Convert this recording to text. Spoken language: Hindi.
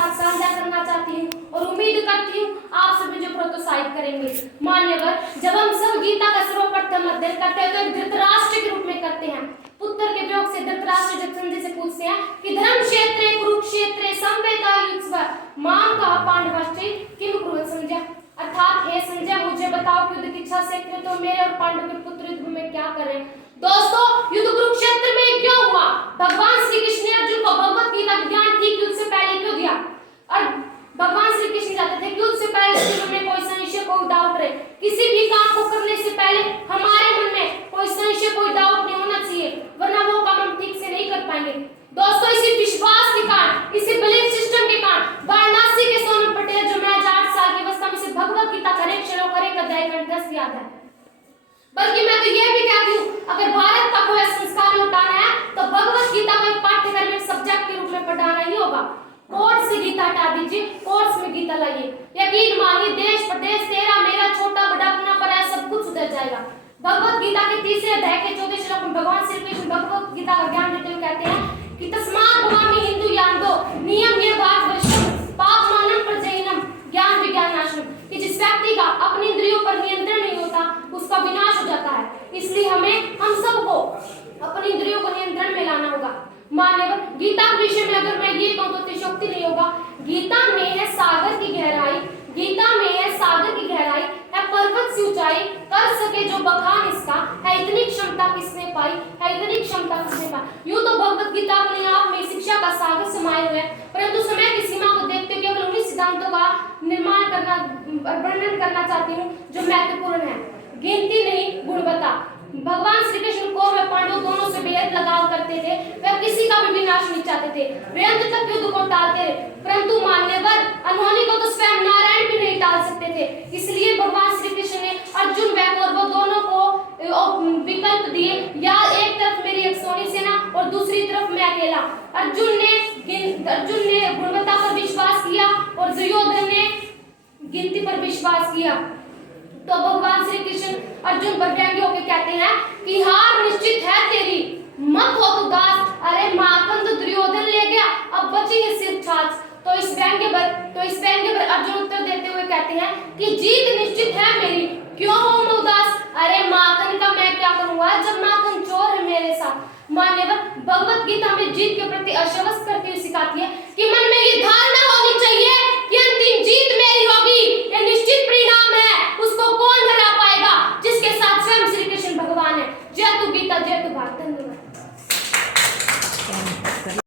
साथ साझा करना चाहती हूँ और उम्मीद करती हूँ आप सभी मुझे प्रोत्साहित करेंगे। मान्यवर, जब हम सब गीता का सर्वप्रथम अध्ययन करते हैं तो एक धृतराष्ट्र के रूप में करते हैं। पुत्र के वियोग से धृतराष्ट्र जब संजय से पूछते हैं कि धर्म क्षेत्रे कुरुक्षेत्रे संवेदायुत्सव मां का पांडवास्त्रे किम कुरुवत संजय, अर्थात हे संजय मुझे बताओ कि युद्ध की इच्छा से तो मेरे और पांडव के पुत्र युद्ध में क्या करें। दोस्तों, युद्ध कुरुक्षेत्र में क्यों हुआ? भगवान श्री कृष्ण ने अर्जुन को भगवत गीता ज्ञान ठीक युद्ध से पहले क्यों दिया? और भगवान श्री कृष्ण चाहते थे कि युद्ध से पहले जीवन में कोई संशय कोई डाउट रहे, किसी भी काम को करने से पहले हमारे मन में कोई संशय कोई डाउट नहीं होना चाहिए, वरना वो काम हम ठीक से नहीं कर पाएंगे। दोस्तों, इसी विश्वास के कारण, इसी बिलीफ सिस्टम के कारण वाराणसी के सोनम पटेल जो मैं 8 साल की अवस्था में से भगवत गीता का एक श्लोक और एक अध्याय कंठस्थ याद है। बल्कि मैं तो ये भी कहती हूँ, अगर भारत का कोई संस्कार लौटाना है तो भगवत गीता को एक पाठ्यक्रम में सब्जेक्ट के रूप में पढ़ाना ही होगा। कोर्स से गीता हटा दीजिए, कोर्स में गीता लाइए। यकीन मानिए, देश प्रदेश तेरा मेरा छोटा बड़ा अपना पराया सब कुछ सुधर जाएगा। भगवत गीता के 3 अध्याय के 14 श्लोक में भगवान श्री कृष्ण भगवत गीता का ज्ञान देते हुए कहते हैं कि तस्मात् भवामि हिंदू यान दो नियम ये बात वर्षम पाप मानम प्रजननम ज्ञान विज्ञान नाशनम, कि जिस व्यक्ति का अपनी इंद्रियों पर नियंत्रण नहीं होता उसका विनाश हो जाता है। इसलिए हम सबको अपनी इंद्रियों को नियंत्रण में लाना होगा। मान्यवर, गीता के विषय में अगर मैं ये कहूं तो अतिशयोक्ति नहीं होगा। गीता में है सागर की गहराई, गीता में है सागर की गहराई, है पर्वत से ऊंचाई, कर सके जो बखान इसका, है इतनी क्षमता किसने पाई, है इतनी क्षमता किसने पाई। यूं तो भगवत गीता अपने आप में शिक्षा का सागर समाये हुए है, परंतु समय की सीमा को देखते हुए केवल उन्हीं सिद्धांतों का निर्माण करना वर्णन करना चाहती हूँ जो महत्वपूर्ण है। गिनती नहीं, गुणवत्ता। भगवान श्री कृष्ण कौरव व पांडव दोनों से बेहद लगाव करते थे, वे किसी का भी विनाश नहीं चाहते थे, वे अंत तक युद्ध को टालते रहे, परंतु मान्यवर अनहोनी को तो स्वयं नारायण भी नहीं टाल सकते थे। इसलिए भगवान श्री कृष्ण ने अर्जुन व कौरव दोनों को विकल्प दिए, या एक तरफ मेरी एक सोनी सेना और दूसरी तरफ मैं अकेला। अर्जुन ने गुणवत्ता पर विश्वास किया और दुर्योधन ने गिनती पर विश्वास किया। तो भगवान श्री कृष्ण अर्जुन पर व्यंग्य होकर कहते हैं कि हार निश्चित है तेरी, मत हो तू दास, अरे माखन तो दुर्योधन ले गया, अब बची है सिर्फ छाछ। तो इस व्यंग्य पर अर्जुन उत्तर देते हुए कहते हैं कि जीत निश्चित है मेरी, क्यों हो मैं उदास, अरे माखन का मैं क्या करूंगा जब माखन चोर है मेरे साथ। मान्यवर, भगवत गीता में जीत के प्रति अश्वत्थ